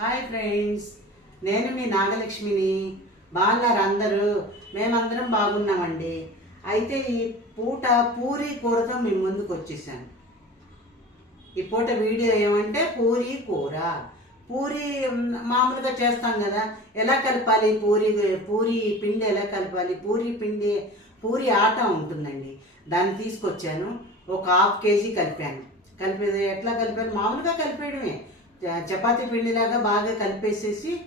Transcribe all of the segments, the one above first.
Hi friends నేను మీ నాగలక్ష్మిని. బాగున్నారు అందరూ? మేమందరం బాగున్నామండి. అయితే ఈ పూట పూరి కూరతో మీ ముందుకు వచ్చేసాను. ఈ పూట వీడియో ఏమంటే పూరి కూర. పూరి మామూలుగా చేస్తాం కదా. ఎలా కలపాలి? పూరి పూరి పిండి ఎలా కలపాలి? పూరి పిండి పూరి ఆట ఉంటుందండి. దాన్ని తీసుకొచ్చాను. ఒక హాఫ్ కేజీ కలిపాను. కలిపేది ఎట్లా కలిపాను మామూలుగా కలిపేయడమే. చపాతి పిండిలాగా బాగా కలిపేసేసి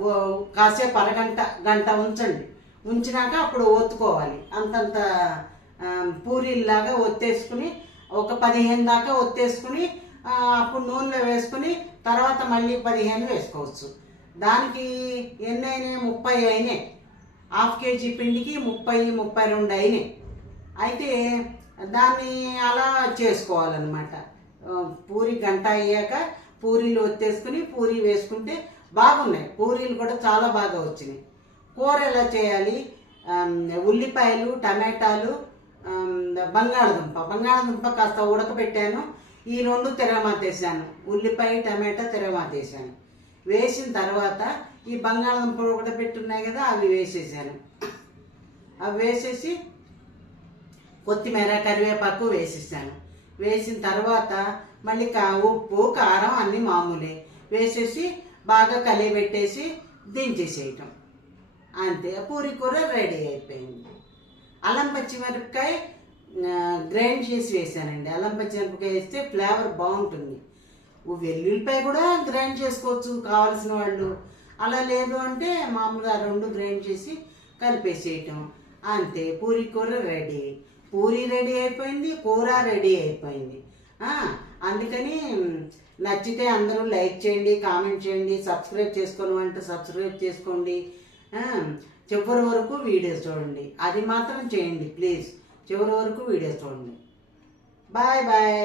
ఓ- కాసేపు అరగంట గంట ఉంచండి. ఉంచినాక అప్పుడు ఒత్తుకోవాలి. అంతంత పూరీలాగా పూరీల్లాగా ఒత్తేసుకుని ఒక పదిహేను దాకా ఒత్తేసుకుని అప్పుడు నూనెలో వేసుకుని తర్వాత మళ్ళీ పదిహేను వేసుకోవచ్చు. దానికి ఎన్ని అయినాయి ముప్పై అయినాయి. హాఫ్ కేజీ పిండికి ముప్పై ముప్పై రెండు అయినాయి. అయితే దాన్ని అలా చేసుకోవాలన్నమాట. పూరి గంట అయ్యాక పూరీలు ఒత్తేసుకుని పూరి వేసుకుంటే బాగున్నాయి. పూరీలు కూడా చాలా బాగా వచ్చినాయి. కూర ఎలా చేయాలి? ఉల్లిపాయలు టమాటాలు బంగాళదుంప. బంగాళదుంప కాస్త ఉడకబెట్టాను. ఈ రెండు తిరగమాతేసాను ఉల్లిపాయ టమాటా తిరగమాతేసాను వేసిన తర్వాత ఈ బంగాళదుంపలు ఉడకబెట్టున్నాయి కదా అవి వేసేసాను. అవి వేసేసి కొత్తిమీర కరివేపాకు వేసేసాను. వేసిన తర్వాత మళ్ళీ కా ఉప్పు కారం అన్నీ మామూలే. వేసేసి బాగా కలియబెట్టేసి దించేసేయటం. అంతే పూరి కూర రెడీ అయిపోయింది. అల్లం పచ్చిమిరపకాయ గ్రైండ్ చేసి వేసానండి. అల్లం పచ్చిమిరపకాయ వేస్తే ఫ్లేవర్ బాగుంటుంది. వెల్లుల్లిపాయ కూడా గ్రైండ్ చేసుకోవచ్చు కావాల్సిన వాళ్ళు. అలా లేదు అంటే మామూలుగా రెండు గ్రైండ్ చేసి కలిపేసేయటం. అంతే పూరి కూర రెడీ. పూరి రెడీ అయిపోయింది కూర రెడీ అయిపోయింది. అందుకని నచ్చితే అందరూ లైక్ చేయండి కామెంట్ చేయండి సబ్స్క్రైబ్ చేసుకోను అంటే సబ్స్క్రైబ్ చేసుకోండి. చివరి వరకు వీడియోస్ చూడండి. అది మాత్రం చేయండి ప్లీజ్. చివరి వరకు వీడియోస్ చూడండి. Bye bye.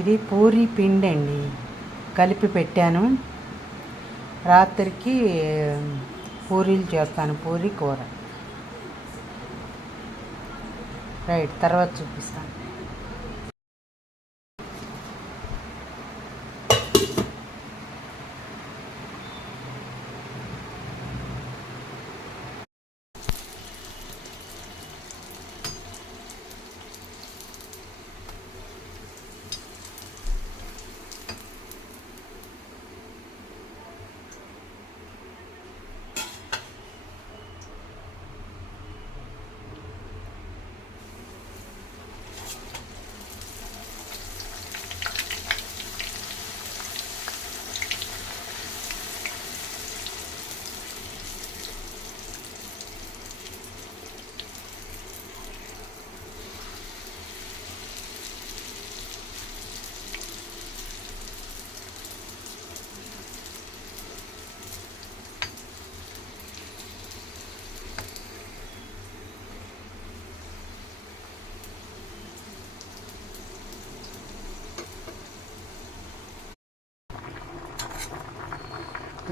ఇది పూరి పిండి అండి కలిపి పెట్టాను. రాత్రికి పూరీలు చేస్తాను పూరి కూర. రైట్ తర్వాత చూపిస్తాను.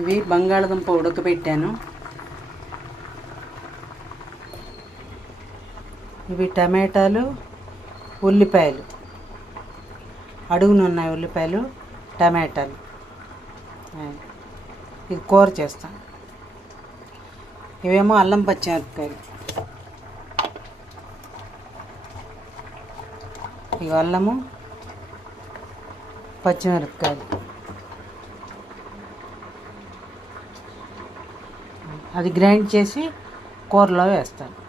ఇవి బంగాళదుంప ఉడకబెట్టాను. ఇవి టమాటాలు ఉల్లిపాయలు. అడుగున ఉన్నాయి ఉల్లిపాయలు టమాటాలు. ఇవి ఇది కూర చేస్తాను ఇవేమో అల్లం పచ్చిమిరపకాయలు. ఇవి అల్లము పచ్చిమిరపకాయలు. అది గ్రైండ్ చేసి కూరలో వేస్తాను.